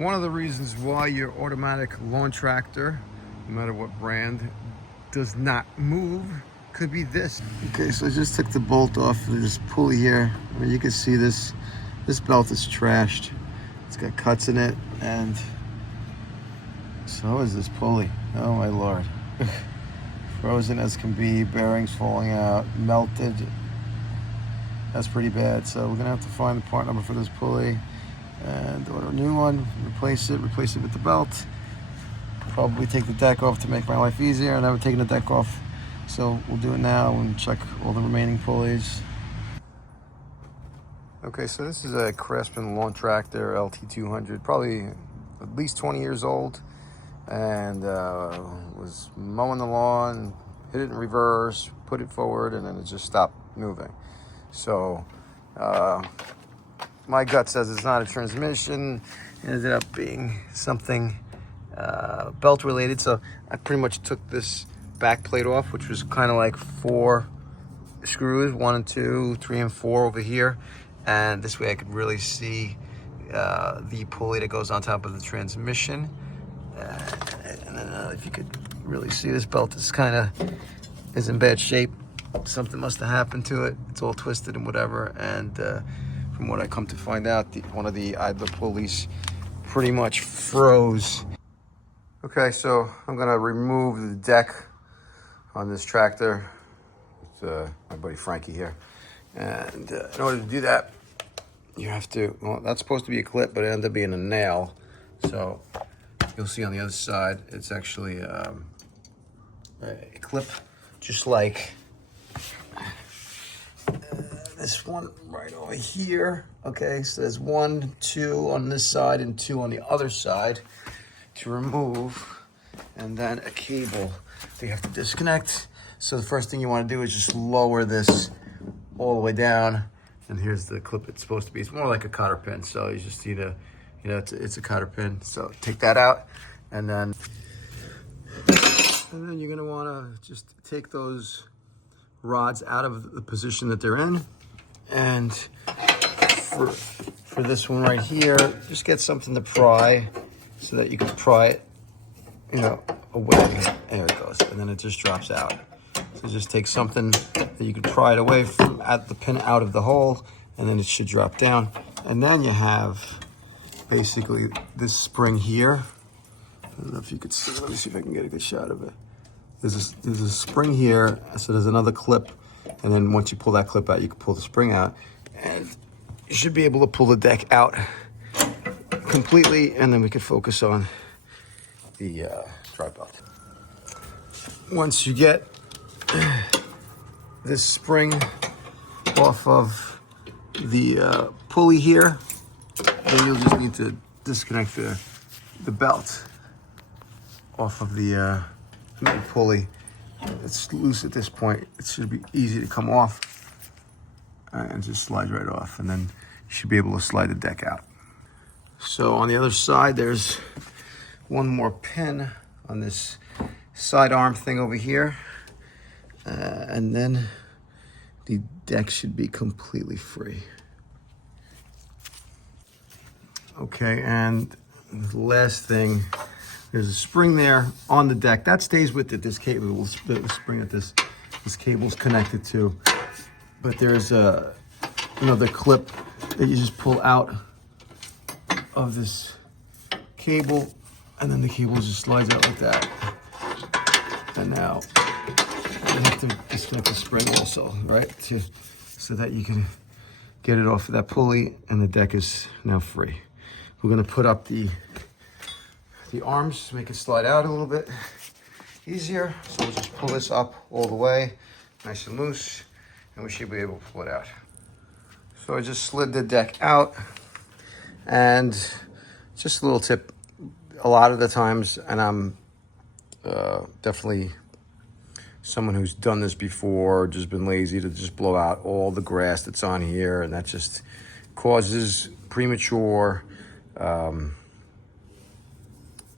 One of the reasons why your automatic lawn tractor, no matter what brand, does not move could be this. Okay, so I just took the bolt off of this pulley here. I mean, you can see this belt is trashed. It's got cuts in it, and so is this pulley. Oh my Lord. Frozen as can be, bearings falling out, melted. That's pretty bad. So we're gonna have to find the part number for this pulley and order a new one, replace it with the belt. Probably take the deck off to make my life easier. I never taken the deck off, so we'll do it now and check all the remaining pulleys. Okay, so this is a Craftsman lawn tractor, LT200, probably at least 20 years old, and was mowing the lawn, hit it in reverse, put it forward, and then it just stopped moving. So my gut says it's not a transmission. It ended up being something belt related. So I pretty much took this back plate off, which was kind of like 4 screws, 1 and 2, 3 and 4 over here. And this way I could really see the pulley that goes on top of the transmission. And then if you could really see, this belt is in bad shape. Something must have happened to it. It's all twisted and whatever. And from what I come to find out, one of the idler pulleys pretty much froze. Okay, so I'm gonna remove the deck on this tractor. It's my buddy Frankie here. And in order to do that, you have to, well, that's supposed to be a clip, but it ended up being a nail. So you'll see on the other side, it's actually a clip, just like this one right over here. Okay, so there's 1, 2 on this side and 2 on the other side to remove, and then a cable that you have to disconnect. So the first thing you want to do is just lower this all the way down, and here's the clip it's supposed to be. It's more like a cotter pin, so you just need a, it's a cotter pin. So take that out, and then you're gonna want to just take those rods out of the position that they're in. And for this one right here, just get something to pry so that you can pry it, away. There it goes, and then it just drops out. So just take something that you can pry it away from at the pin out of the hole, and then it should drop down. And then you have basically this spring here. I don't know if you could see. Let me see if I can get a good shot of it. There's a spring here, so there's another clip, and then once you pull that clip out, you can pull the spring out, and you should be able to pull the deck out completely, and then we can focus on the drive belt. Once you get this spring off of the pulley here, then you'll just need to disconnect the belt off of the pulley. It's loose at this point. It should be easy to come off and just slide right off, and then you should be able to slide the deck out. So on the other side, there's one more pin on this side arm thing over here, and then the deck should be completely free. Okay, and the last thing, there's a spring there on the deck that stays with it. This cable, the spring that this cable's connected to, but there's another clip that you just pull out of this cable, and then the cable just slides out like that. And now you have to disconnect the spring also, right? So that you can get it off of that pulley, and the deck is now free. We're gonna put up the arms to make it slide out a little bit easier. So we'll just pull this up all the way, nice and loose, and we should be able to pull it out. So I just slid the deck out, and just a little tip, a lot of the times, and I'm definitely someone who's done this before, just been lazy to just blow out all the grass that's on here, and that just causes premature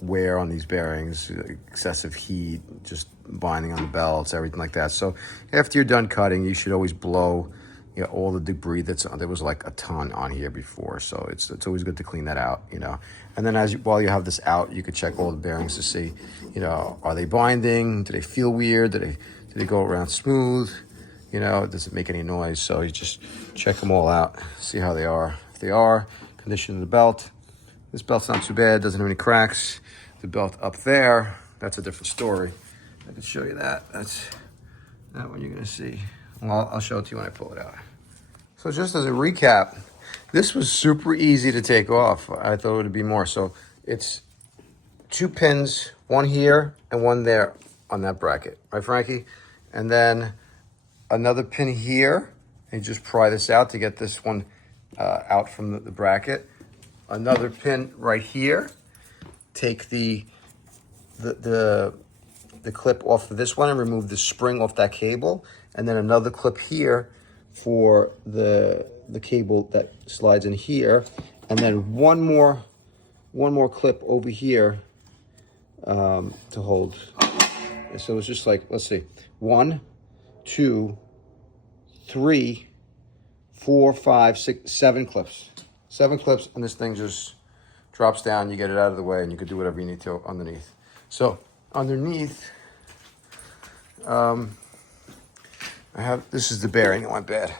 wear on these bearings, excessive heat, just binding on the belts, everything like that. So after you're done cutting, you should always blow, you know, all the debris that's on. There was like a ton on here before, so it's always good to clean that out, you know. And then while you have this out, you could check all the bearings to see, you know, are they binding? Do they feel weird? Do they go around smooth? You know, does it make any noise? So you just check them all out, see how they are. If they are, condition the belt. This belt's not too bad, doesn't have any cracks. The belt up there, that's a different story. I can show you that. That's that one you're gonna see. Well, I'll show it to you when I pull it out. So just as a recap, this was super easy to take off. I thought it would be more. So it's 2 pins, one here and one there on that bracket, right, Frankie? And then another pin here, and you just pry this out to get this one out from the bracket. Another pin right here. Take the clip off of this one and remove the spring off that cable, and then another clip here for the cable that slides in here, and then one more clip over here to hold. So it's just like, let's see, 1, 2, 3, 4, 5, 6, 7 clips. 7 clips, and this thing just drops down. You get it out of the way, and you can do whatever you need to underneath. So underneath, this is the bearing that went bad,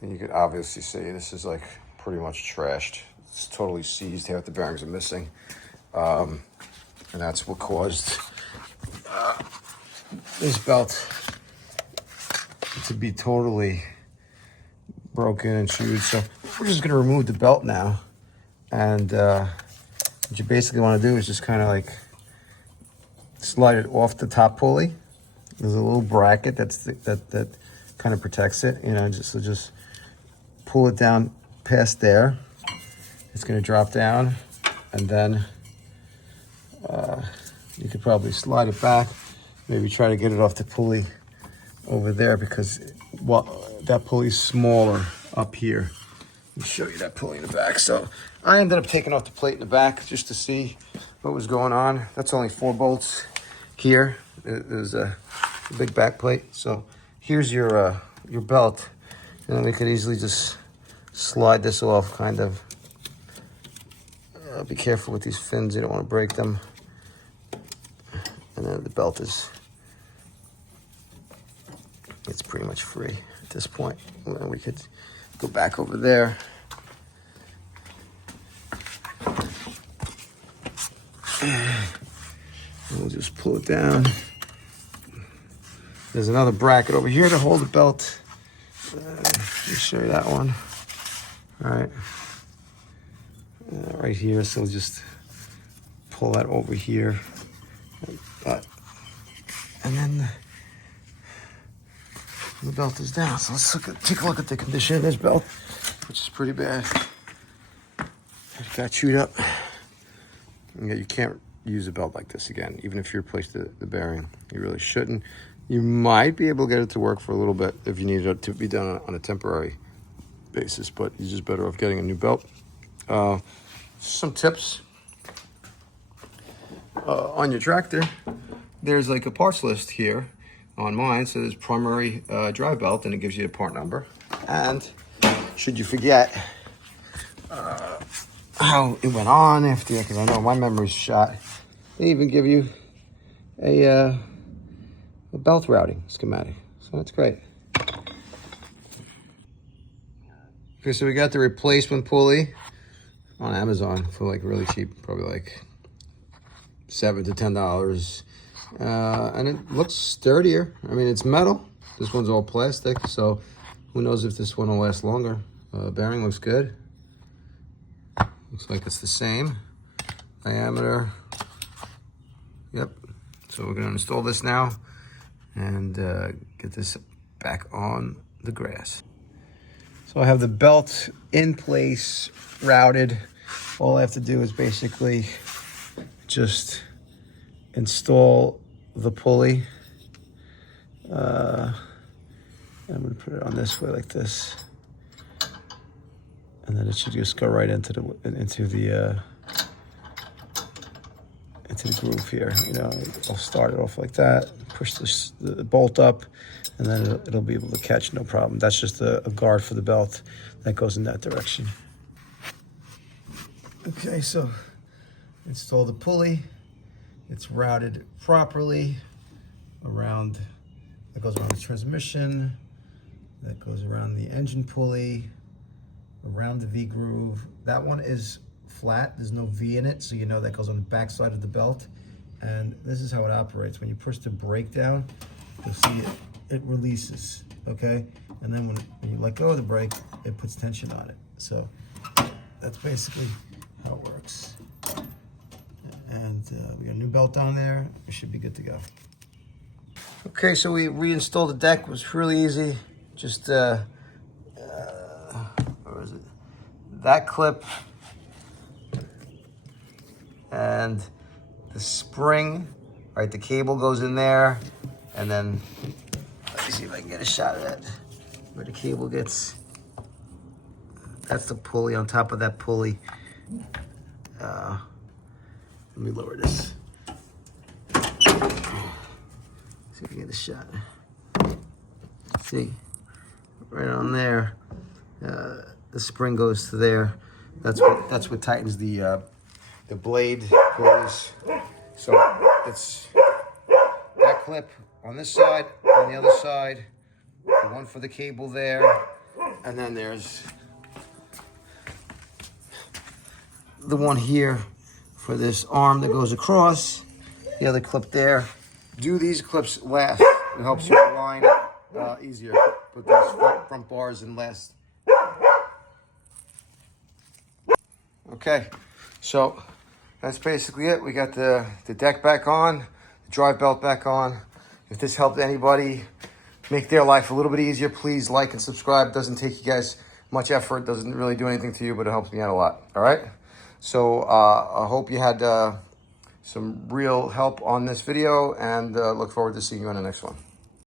and you can obviously see this is like pretty much trashed. It's totally seized. Half the bearings are missing, and that's what caused this belt to be totally broken and chewed. So we're just going to remove the belt now, and what you basically want to do is just kind of like slide it off the top pulley. There's a little bracket that kind of protects it, you know. Just pull it down past there. It's going to drop down, and then you could probably slide it back. Maybe try to get it off the pulley over there, because that pulley's smaller up here. Let me show you that pulley in the back. So I ended up taking off the plate in the back just to see what was going on. That's only 4 bolts here. There's a big back plate. So here's your belt, and then we could easily just slide this off, kind of. Be careful with these fins, you don't want to break them. And then the belt it's pretty much free at this point. And we could go back over there. We'll just pull it down. There's another bracket over here to hold the belt. Let me show you that one. All right. Right here, so just pull that over here. And then the belt is down. So let's take a look at the condition of this belt, which is pretty bad. It got chewed up. And you can't use a belt like this again, even if you replace the bearing. You really shouldn't. You might be able to get it to work for a little bit if you need it to be done on a temporary basis, but you're just better off getting a new belt. Some tips on your tractor. There's like a parts list here on mine. So there's primary drive belt, and it gives you a part number. And should you forget how it went on after, because I know my memory's shot, they even give you a belt routing schematic. So that's great. Okay, so we got the replacement pulley on Amazon for like really cheap, probably like $7 to $10. And it looks sturdier. I mean, it's metal. This one's all plastic, so who knows if this one will last longer. Bearing looks good. Looks like it's the same diameter. Yep. So we're gonna install this now and get this back on the grass. So I have the belt in place, routed. All I have to do is basically just install the pulley. I'm gonna put it on this way like this, and then it should just go right into the into the groove here. You know, I'll start it off like that, push the bolt up, and then it'll be able to catch no problem. That's just a guard for the belt that goes in that direction. Okay, so install the pulley. It's routed properly around, that goes around the transmission, that goes around the engine pulley, around the V groove. That one is flat, there's no V in it, so you know that goes on the back side of the belt. And this is how it operates. When you push the brake down, you'll see it releases, okay? And then when you let go of the brake, it puts tension on it. So that's basically how it works. And we got a new belt on there. We should be good to go. Okay, so we reinstalled the deck. It was really easy. Just, where is it? That clip and the spring, right? The cable goes in there, and then let me see if I can get a shot of that. Where the cable gets, that's the pulley on top of that pulley. Let me lower this. See if we can get a shot. See, right on there, the spring goes to there. That's what tightens the blade pulleys. So it's that clip on this side, on the other side, the one for the cable there, and then there's the one here for this arm that goes across, the other clip there. Do these clips last? It helps you align easier. Put those front bars in last. Okay, so that's basically it. We got the deck back on, the drive belt back on. If this helped anybody make their life a little bit easier, please like and subscribe. It doesn't take you guys much effort, doesn't really do anything to you, but it helps me out a lot, all right? So I hope you had some real help on this video, and look forward to seeing you on the next one.